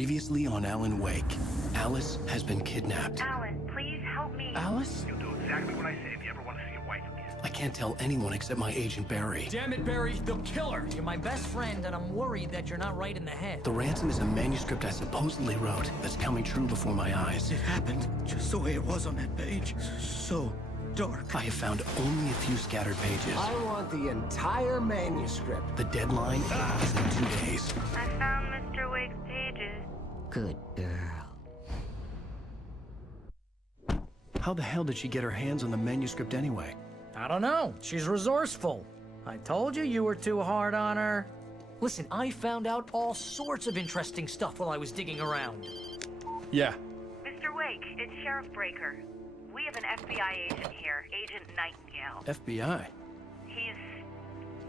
Previously on Alan Wake, Alice has been kidnapped. Alan, please help me. Alice? You'll do exactly what I say if you ever want to see your wife again. I can't tell anyone except my agent Barry. Damn it, Barry, they'll kill her! You're my best friend, and I'm worried that you're not right in the head. The ransom is a manuscript I supposedly wrote that's coming true before my eyes. It happened just the way it was on that page. So dark. I have found only a few scattered pages. I want the entire manuscript. The deadline is in 2 days. I found Mr. Wake's pages. Good girl. How the hell did she get her hands on the manuscript anyway? I don't know. She's resourceful. I told you you were too hard on her. Listen, I found out all sorts of interesting stuff while I was digging around. Yeah. Mr. Wake, it's Sheriff Breaker. We have an FBI agent here, Agent Nightingale. FBI? He's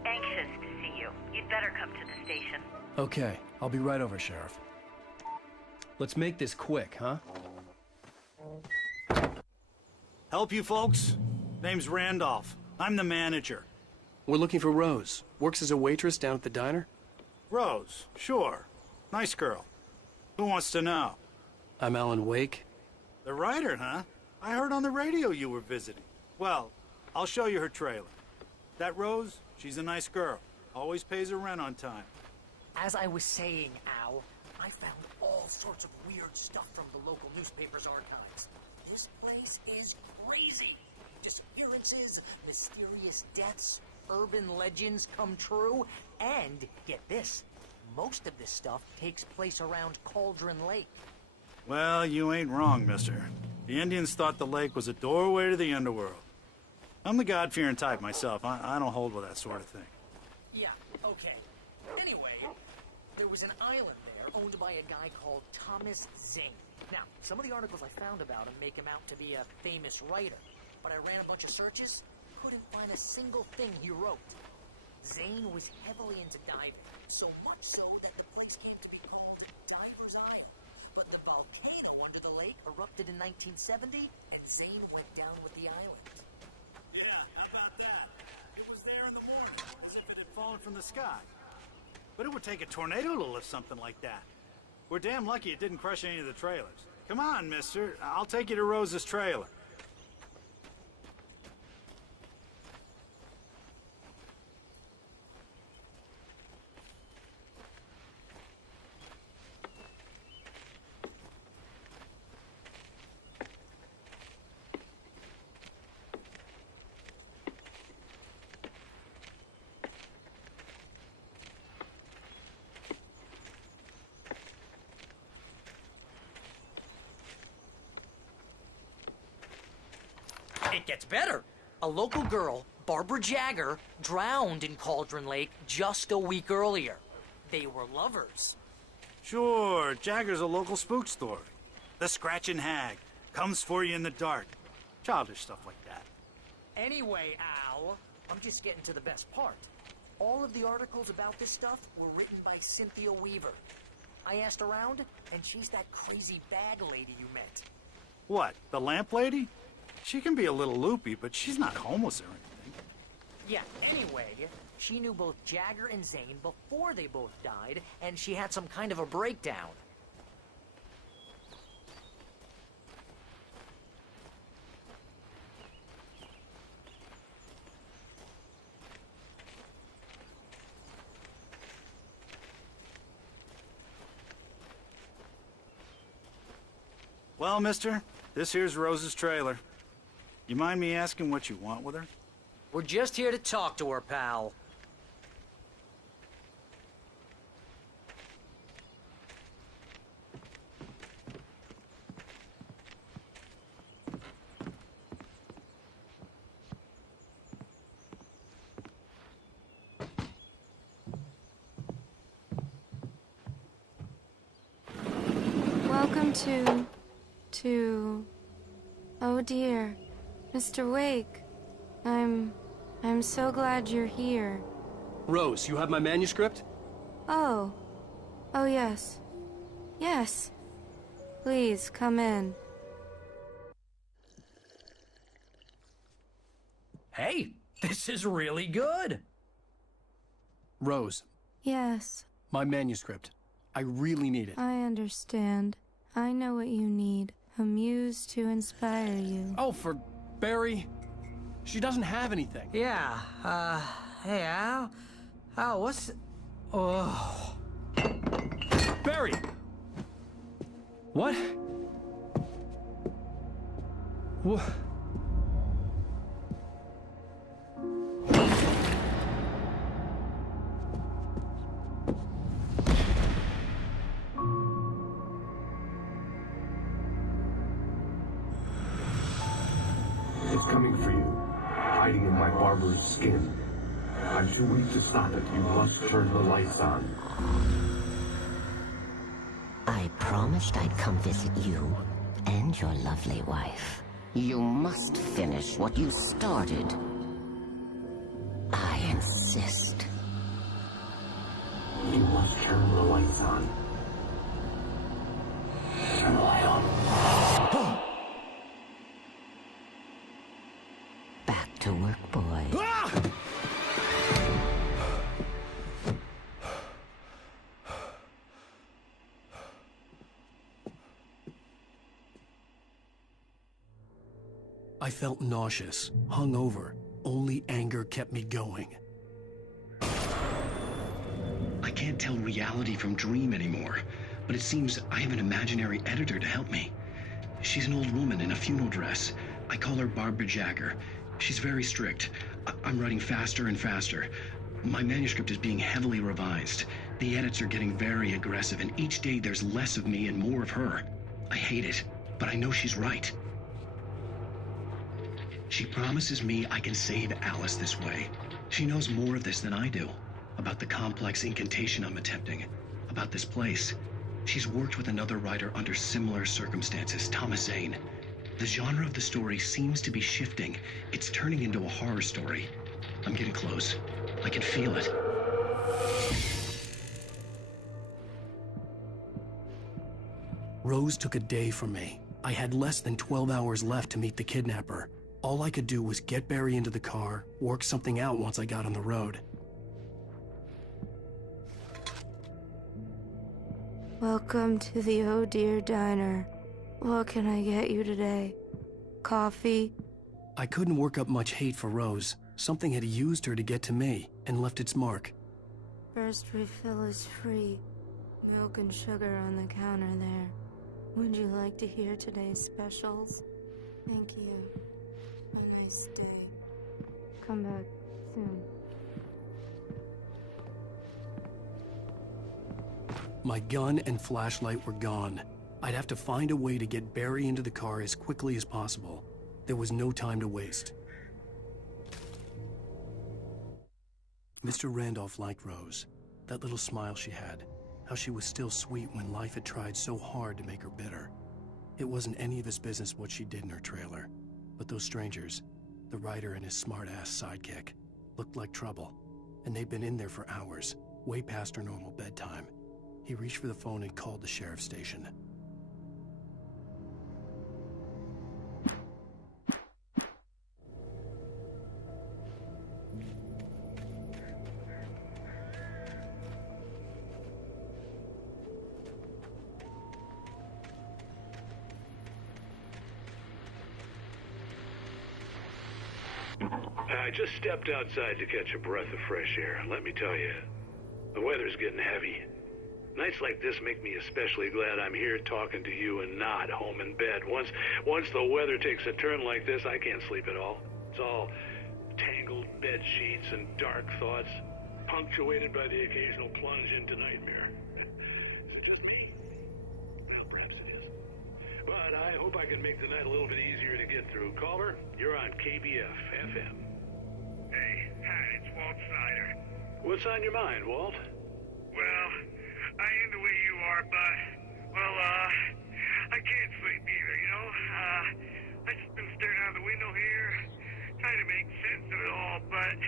anxious to see you. You'd better come to the station. Okay, I'll be right over, Sheriff. Let's make this quick, huh? Help you folks? Name's Randolph. I'm the manager. We're looking for Rose. Works as a waitress down at the diner. Rose, sure. Nice girl. Who wants to know? I'm Alan Wake. The writer, huh? I heard on the radio you were visiting. Well, I'll show you her trailer. That Rose, she's a nice girl. Always pays her rent on time. As I was saying, Al, I found all sorts of weird stuff from the local newspaper's archives. This place is crazy. Disappearances, mysterious deaths, urban legends come true, and get this, most of this stuff takes place around Cauldron Lake. Well, you ain't wrong, mister. The Indians thought the lake was a doorway to the underworld. I'm the God-fearing type myself. I don't hold with that sort of thing. Yeah, okay. Anyway, there was an island there owned by a guy called Thomas Zane. Now, some of the articles I found about him make him out to be a famous writer, but I ran a bunch of searches, couldn't find a single thing he wrote. Zane was heavily into diving, so much so that the place came to be called Diver's Isle. But the volcano under the lake erupted in 1970, and Zane went down with the island. Yeah, how about that? It was there in the morning, as if it had fallen from the sky. But it would take a tornado to lift something like that. We're damn lucky it didn't crush any of the trailers. Come on, mister. I'll take you to Rose's trailer. It gets better. A local girl, Barbara Jagger, drowned in Cauldron Lake just a week earlier. They were lovers. Sure, Jagger's a local spook story. The Scratching Hag comes for you in the dark. Childish stuff like that. Anyway, Al, I'm just getting to the best part. All of the articles about this stuff were written by Cynthia Weaver. I asked around, and she's that crazy bag lady you met. What, the lamp lady? She can be a little loopy, but she's not homeless or anything. Yeah, anyway, she knew both Jagger and Zane before they both died, and she had some kind of a breakdown. Well, mister, this here's Rose's trailer. You mind me asking what you want with her? We're just here to talk to her, pal. Welcome to... Oh dear, Mr. Wake. I'm so glad you're here. Rose, you have my manuscript? Oh. Oh yes. Yes. Please, come in. Hey, this is really good. Rose, Yes. my manuscript. I really need it. I understand. I know what you need. A muse to inspire you. Oh, for Barry? She doesn't have anything. Yeah, hey, Al? Al, what's... Oh... Barry! What? What? It's coming for you, hiding in my barbarous skin. I'm too weak to stop it. You must turn the lights on. I promised I'd come visit you and your lovely wife. You must finish what you started. I insist. You must turn the lights on. Turn the light on. Back to work, boy. I felt nauseous, hungover. Only anger kept me going. I can't tell reality from dream anymore, but it seems I have an imaginary editor to help me. She's an old woman in a funeral dress. I call her Barbara Jagger. She's very strict. I'm writing faster and faster. My manuscript is being heavily revised. The edits are getting very aggressive, and each day there's less of me and more of her. I hate it, but I know she's right. She promises me I can save Alice this way. She knows more of this than I do. About the complex incantation I'm attempting. About this place. She's worked with another writer under similar circumstances, Thomas Zane. The genre of the story seems to be shifting. It's turning into a horror story. I'm getting close. I can feel it. Rose took a day from me. I had less than 12 hours left to meet the kidnapper. All I could do was get Barry into the car, work something out once I got on the road. Welcome to the Oh Dear Diner. What can I get you today? Coffee? I couldn't work up much hate for Rose. Something had used her to get to me and left its mark. First refill is free. Milk and sugar on the counter there. Would you like to hear today's specials? Thank you. A nice day. Come back soon. My gun and flashlight were gone. I'd have to find a way to get Barry into the car as quickly as possible. There was no time to waste. Mr. Randolph liked Rose. That little smile she had. How she was still sweet when life had tried so hard to make her bitter. It wasn't any of his business what she did in her trailer. But those strangers, the writer and his smart-ass sidekick, looked like trouble. And they'd been in there for hours, way past her normal bedtime. He reached for the phone and called the sheriff's station. I just stepped outside to catch a breath of fresh air. Let me tell you, the weather's getting heavy. Nights like this make me especially glad I'm here talking to you and not home in bed. Once the weather takes a turn like this, I can't sleep at all. It's all tangled bed sheets and dark thoughts, punctuated by the occasional plunge into nightmare. Is it just me? Well, perhaps it is. But I hope I can make the night a little bit easier to get through. Caller, you're on KBF FM. Hey, hi, it's Walt Snyder. What's on your mind, Walt? Well, I am the way you are, but, well, I can't sleep either, you know? I just been staring out the window here, trying to make sense of it all, but,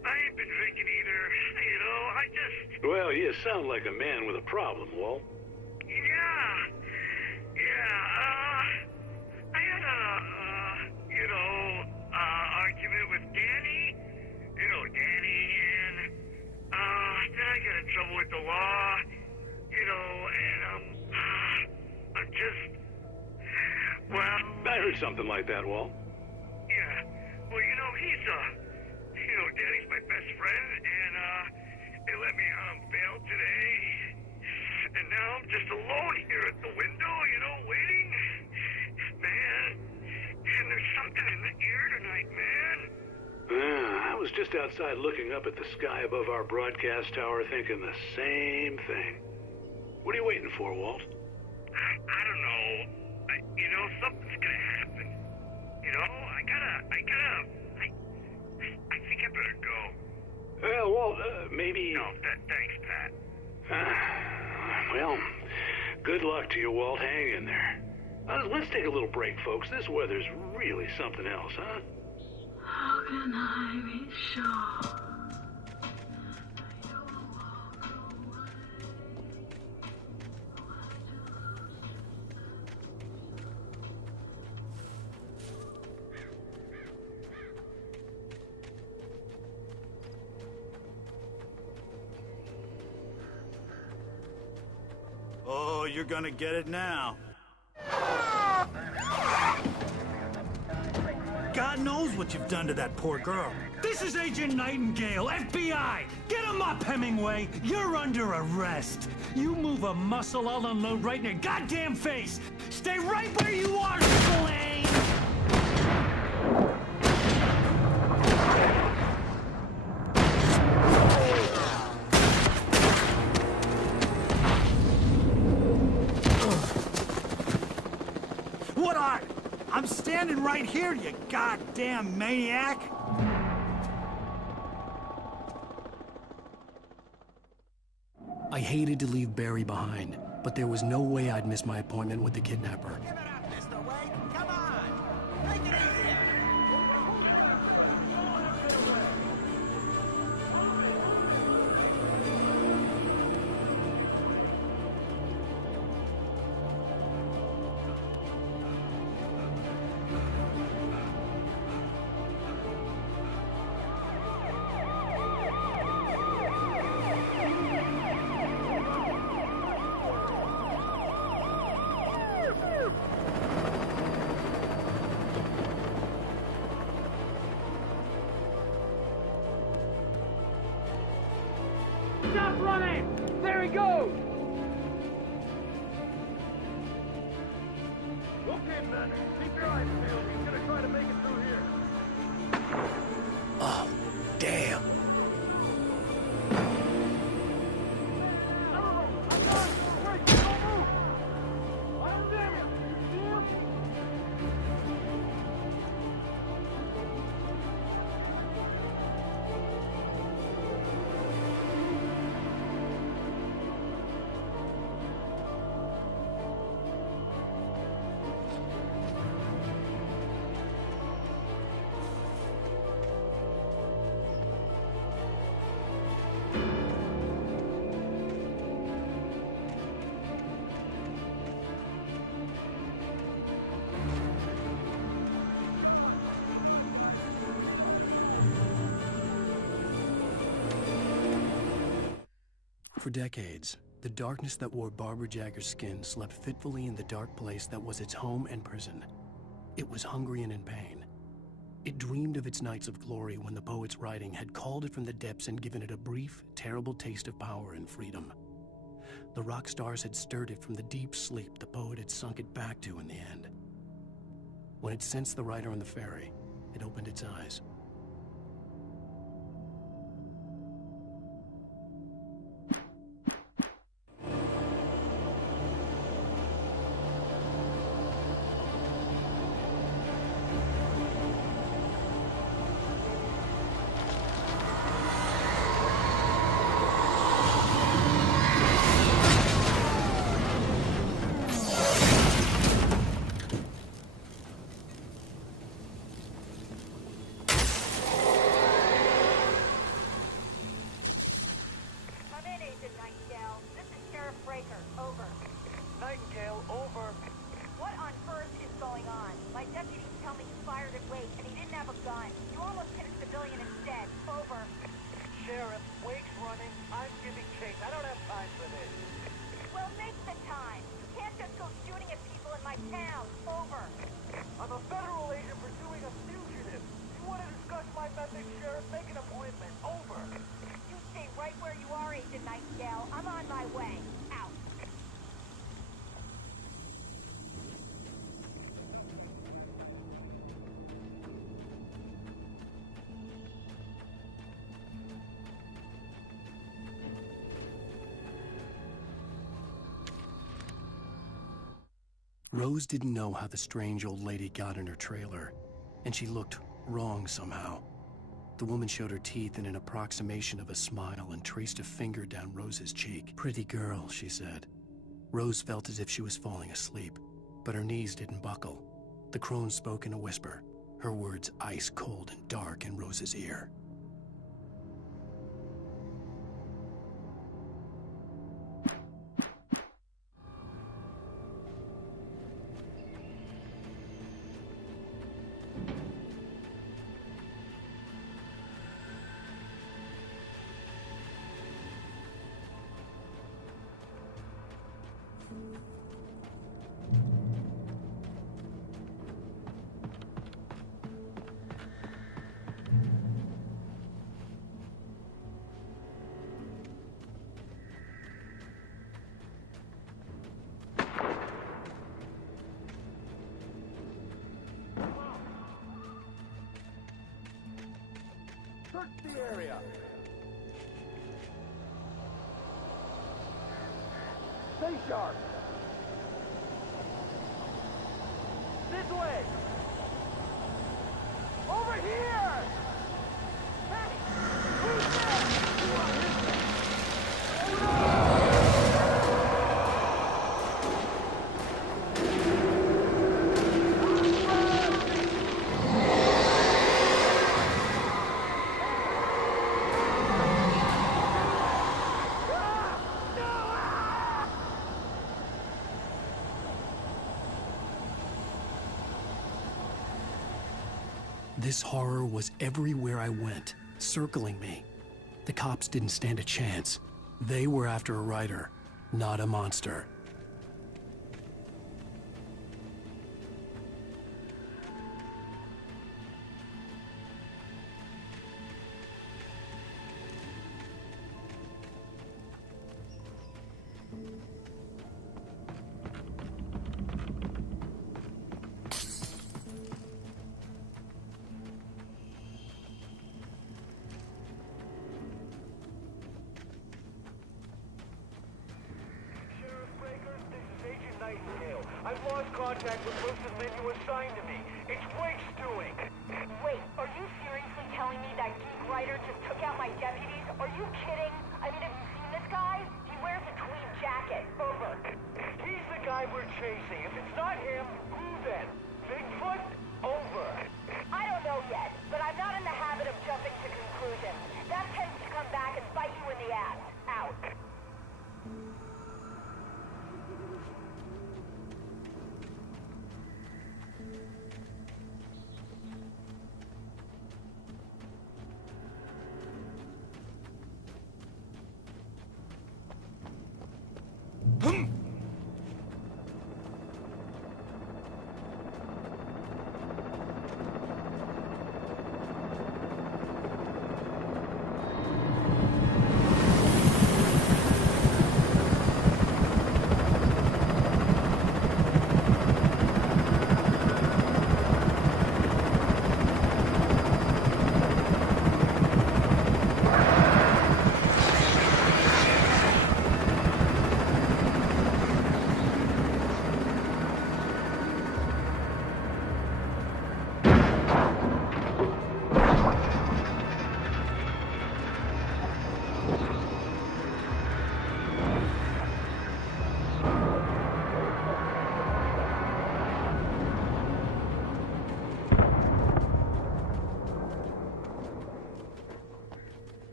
I ain't been drinking either, you know, I just... Well, you sound like a man with a problem, Walt. I had argument with Danny, and, then I got in trouble something like that, Walt. Yeah. Well, you know, he's, Danny's my best friend, and, they let me bail today. And now I'm just alone here at the window, waiting. Man, and there's something in the air tonight, man. I was just outside looking up at the sky above our broadcast tower thinking the same thing. What are you waiting for, Walt? I don't know. Something's gonna happen. I think I better go. Walt, maybe... No, thanks, Pat. Well, good luck to you, Walt. Hang in there. Let's take a little break, folks. This weather's really something else, huh? How can I be sure? Oh, you're gonna get it now. God knows what you've done to that poor girl. This is Agent Nightingale, FBI! Get him up, Hemingway! You're under arrest! You move a muscle, I'll unload right in your goddamn face! Stay right where you are, Slane! What are? I'm standing right here, you goddamn maniac! I hated to leave Barry behind, but there was no way I'd miss my appointment with the kidnapper. Give it up, Mr. Wake! Come on! Take it easy on him! Stop running! There he goes! Okay, man. Keep your eyes peeled. He's gonna try to make it through here. Oh, damn. For decades, the darkness that wore Barbara Jagger's skin slept fitfully in the dark place that was its home and prison. It was hungry and in pain. It dreamed of its nights of glory when the poet's writing had called it from the depths and given it a brief, terrible taste of power and freedom. The rock stars had stirred it from the deep sleep the poet had sunk it back to in the end. When it sensed the writer on the ferry, it opened its eyes. Nightingale, over. What on earth is going on? My deputies tell me you fired at Wake and he didn't have a gun. You almost hit a civilian instead. Over. Sheriff, Wake's running. I'm giving chase. I don't have time for this. Well, make the time. You can't just go shooting at people in my town. Over. I'm a federal agent pursuing a fugitive. You want to discuss my methods, Sheriff? Make an appointment. Over. You stay right where you are, Agent Nightingale. I'm on my way. Out. Rose didn't know how the strange old lady got in her trailer, and she looked wrong somehow. The woman showed her teeth in an approximation of a smile and traced a finger down Rose's cheek. "Pretty girl," she said. Rose felt as if she was falling asleep, but her knees didn't buckle. The crone spoke in a whisper, her words ice cold and dark in Rose's ear. Search the area. Stay sharp. This way. Over here. Hey, who's there? You are listening. This horror was everywhere I went, circling me. The cops didn't stand a chance. They were after a writer, not a monster. I've lost contact with most of the men you assigned to me. It's Wake's doing. Wait, are you seriously telling me that geek writer just took out my deputies? Are you kidding? I mean, have you seen this guy? He wears a tweed jacket. Over. He's the guy we're chasing. If it's not him, who then? Bigfoot? Over. I don't know yet, but I'm not in the habit of jumping to conclusions. That tends to come back and bite you in the ass. Out.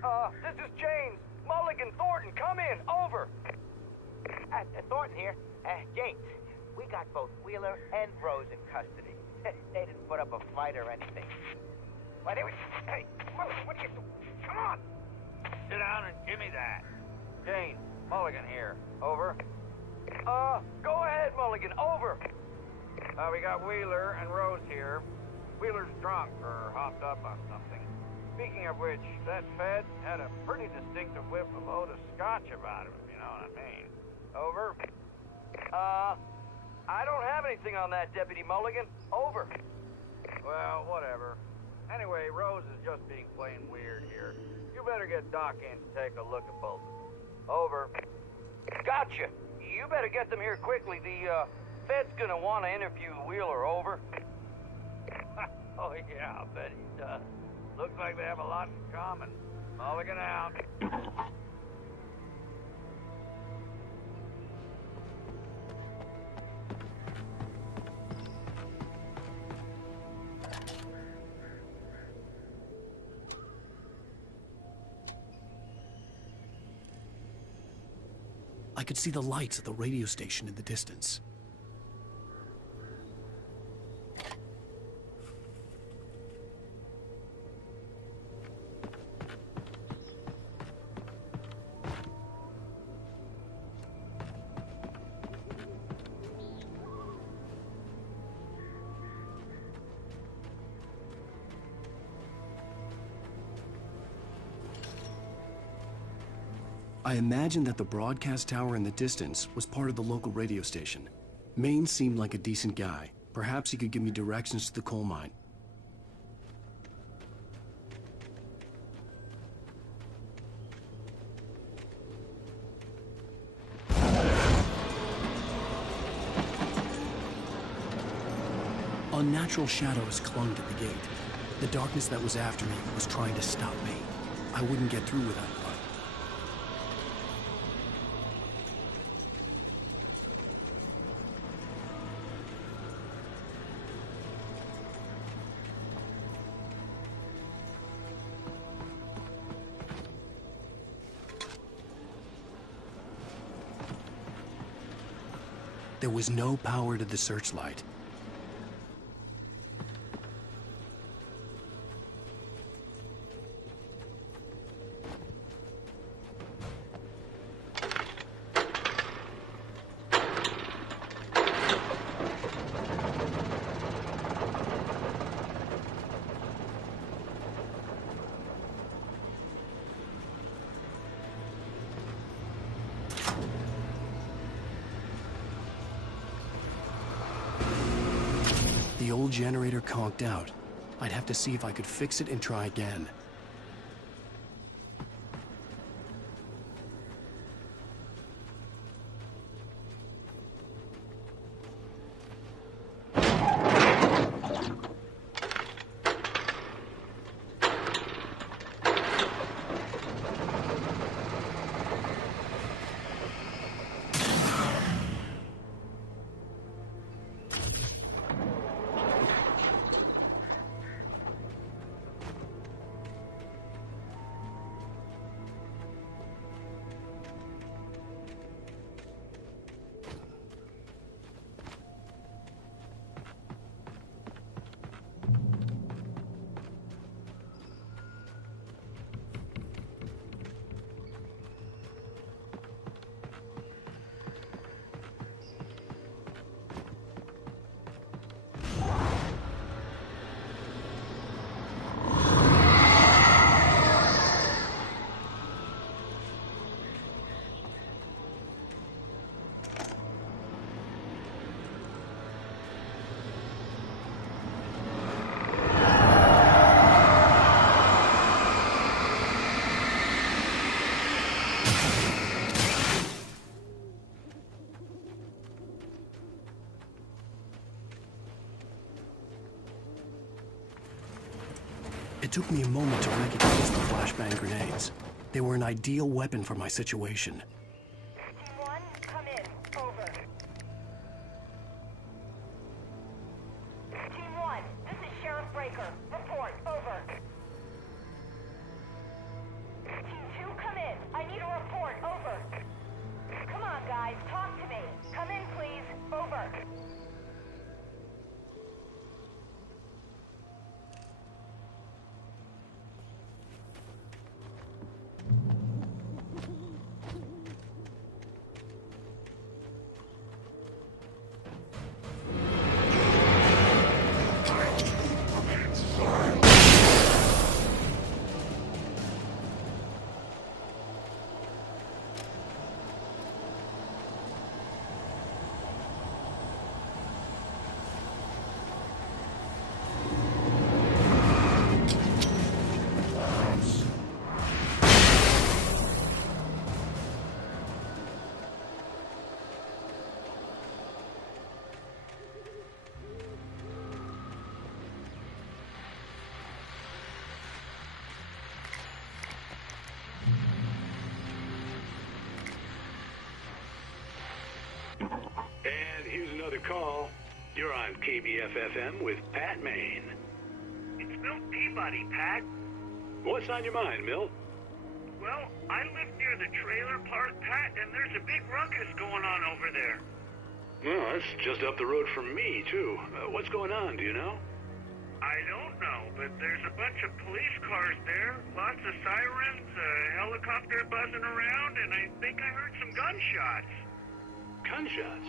This is James. Mulligan, Thornton, come in. Over. Thornton here. James, we got both Wheeler and Rose in custody. They didn't put up a fight or anything. Why, hey, Mulligan, what are you doing? Come on! Sit down and give me that. James, Mulligan here. Over. Go ahead, Mulligan. Over. We got Wheeler and Rose here. Wheeler's drunk or hopped up on something. Speaking of which, that Fed had a pretty distinctive whiff of Otis Scotch about him, if you know what I mean. Over. I don't have anything on that, Deputy Mulligan. Over. Well, whatever. Anyway, Rose is just being plain weird here. You better get Doc in to take a look at both of them. Over. Gotcha. You better get them here quickly. The, Fed's gonna want to interview Wheeler. Over. Oh, yeah, I'll bet he does. Looks like they have a lot in common. Mulligan out. I could see the lights at the radio station in the distance. I imagined that the broadcast tower in the distance was part of the local radio station. Maine seemed like a decent guy. Perhaps he could give me directions to the coal mine. Unnatural shadows clung to the gate. The darkness that was after me was trying to stop me. I wouldn't get through without it. There was no power to the searchlight. The old generator conked out. I'd have to see if I could fix it and try again. It took me a moment to recognize the flashbang grenades. They were an ideal weapon for my situation. Team 1, come in. Over. Team 1, this is Sheriff Breaker. Report. Over. your call. You're on KBF-FM with Pat Maine. It's Milt Peabody, Pat. What's on your mind, Milt? Well, I live near the trailer park, Pat, and there's a big ruckus going on over there. Well, that's just up the road from me, too. What's going on, do you know? I don't know, but there's a bunch of police cars there, lots of sirens, a helicopter buzzing around, and I think I heard some gunshots. Gunshots?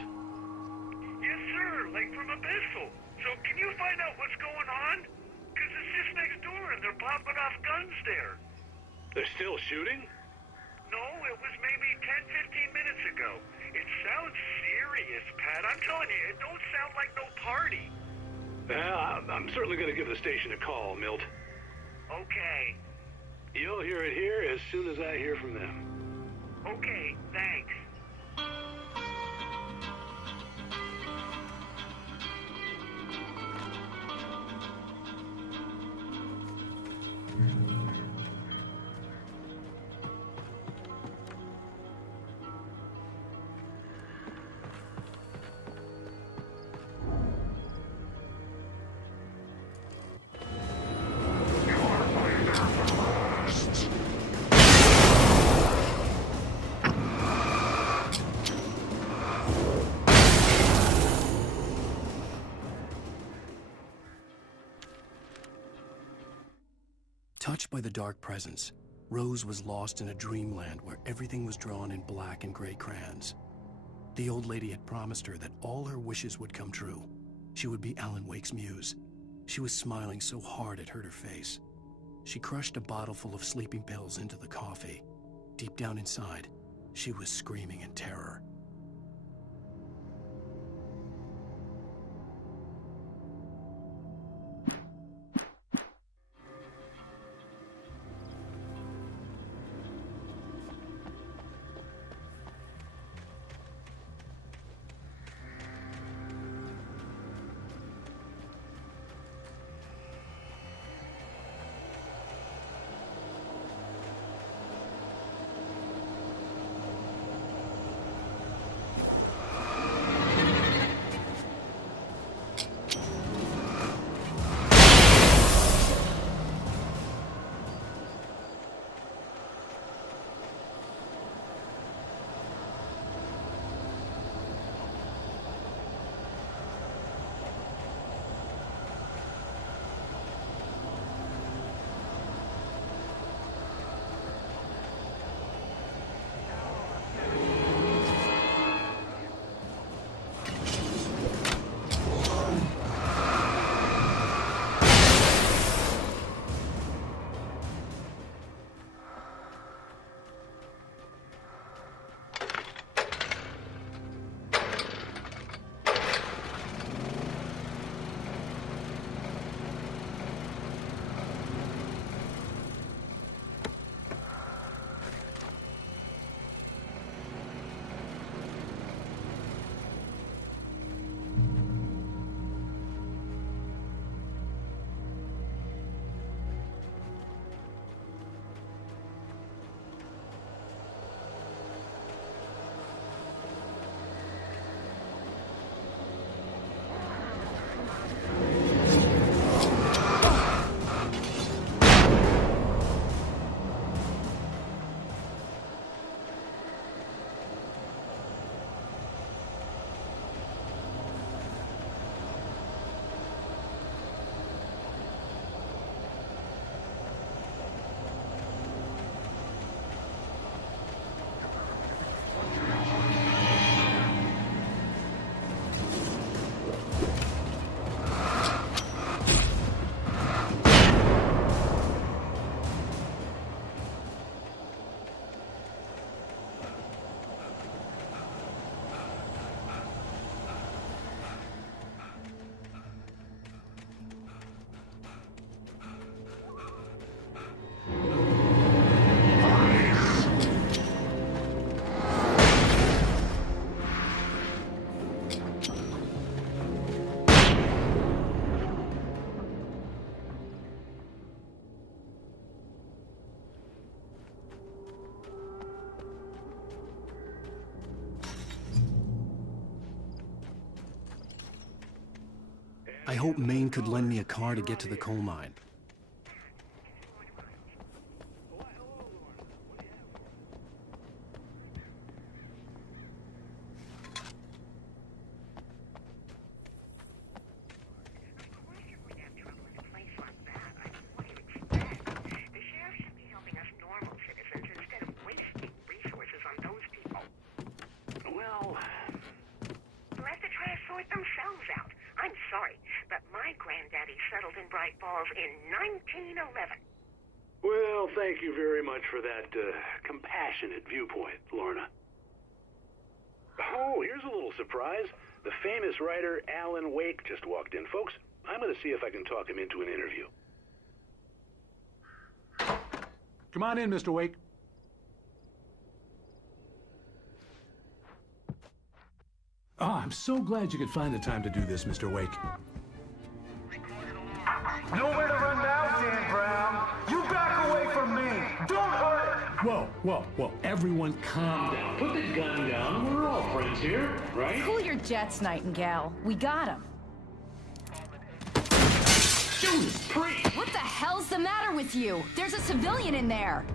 Yes, sir, like from a pistol. So can you find out what's going on? Because it's just next door and they're popping off guns there. They're still shooting? No, it was maybe 10, 15 minutes ago. It sounds serious, Pat. I'm telling you, it don't sound like no party. I'm certainly going to give the station a call, Milt. Okay. You'll hear it here as soon as I hear from them. Okay, thanks. Touched by the dark presence, Rose was lost in a dreamland where everything was drawn in black and gray crayons. The old lady had promised her that all her wishes would come true. She would be Alan Wake's muse. She was smiling so hard it hurt her face. She crushed a bottle full of sleeping pills into the coffee. Deep down inside, she was screaming in terror. I hoped Maine could lend me a car to get to the coal mine. Well, thank you very much for that compassionate viewpoint, Lorna. Oh, here's a little surprise. The famous writer Alan Wake just walked in. Folks, I'm going to see if I can talk him into an interview. Come on in, Mr. Wake. Oh, I'm so glad you could find the time to do this, Mr. Wake. Nowhere to run now, Dan Brown. You back away from me. Don't hurt it. Whoa, whoa, whoa. Everyone calm down. Put the gun down. We're all friends here, right? Cool your jets, Nightingale. We got him. Judas Priest! What the hell's the matter with you? There's a civilian in there.